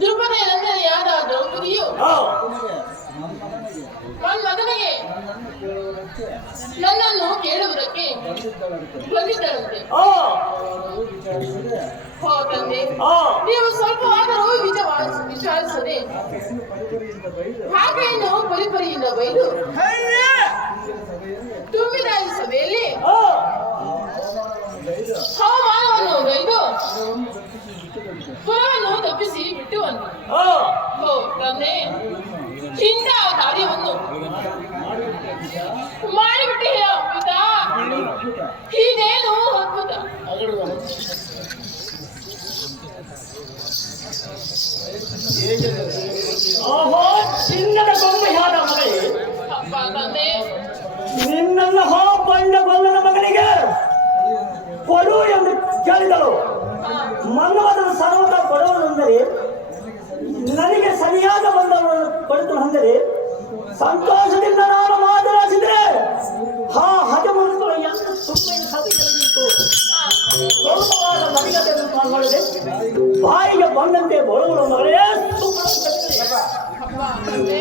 ದ್ರುಪದಯ ನಂದನೆಯಾದ ದ್ರೌಪದಿಯು ಮನ್ಮಥನಿಗೆ ನನ್ನನ್ನು ಕೇಳುವುದಕ್ಕೆ ಬಂದಿದ್ದರಂತೆ. ಹೋ ತಂದೆ, ನೀವು ಸ್ವಲ್ಪವಾದರೂ ವಿಚಾರಿಸದೆ ಆಕೆಯನ್ನು ಪರಿಪರಿಯಿಂದ ಬೈದು ತುಂಬಿದ ಈ ಸಭೆಯಲ್ಲಿ ಹವಾಮಾನವನ್ನು ಬೈದು ಪುರವನ್ನು ತಪ್ಪಿಸಿ ಬಿಟ್ಟು ಬಂದು. ಹೋ ತಂದೆ, ಇಂಥ ಕಾರ್ಯವನ್ನು ಮಾಡಿಬಿಟ್ಟೆ ಅದ್ಭುತ. ಇದೇನು ಅದ್ಭುತ. ಓಹೋ, ಚಿನ್ನದ ಗೊಂಬೆಯಾದ ಮಗಳೇ, ಅಪ್ಪ ತಂದೆ, ನಿನ್ನನ್ನು ಹೋ ಬಂಡ ಗೊಲ್ಲನ ಮಗನಿಗೆ ಕೊಡು ಎಂದು ಕೇಳಿದಳು. ಮನ್ಮಥನ ಸರ್ವತ ಕೊಡುವುದೆಂದರೆ ನನಗೆ ಸರಿಯಾದ ಬಂಧವನ್ನು ಕೊಡುತ್ತ ಅಂದರೆ ಸಂತೋಷದಿಂದ ನಾನು ಮಾತನಾಡಿಸಿದ್ರೆ ಹಜಮಂತರು ಎಲ್ಲ ಸುಮ್ಮನೆ ಸಭೆಯಲ್ಲಿತ್ತು. ಸ್ವಲ್ಪವಾದ ಮರಿಗತೆಯನ್ನು ಮಾಡಿದೆ, ಬಾಯಿಗೆ ಬಂದಂತೆ ಬರುವುದು ಮಗಳೇ. ಅಪ್ಪ ತಂದೆ,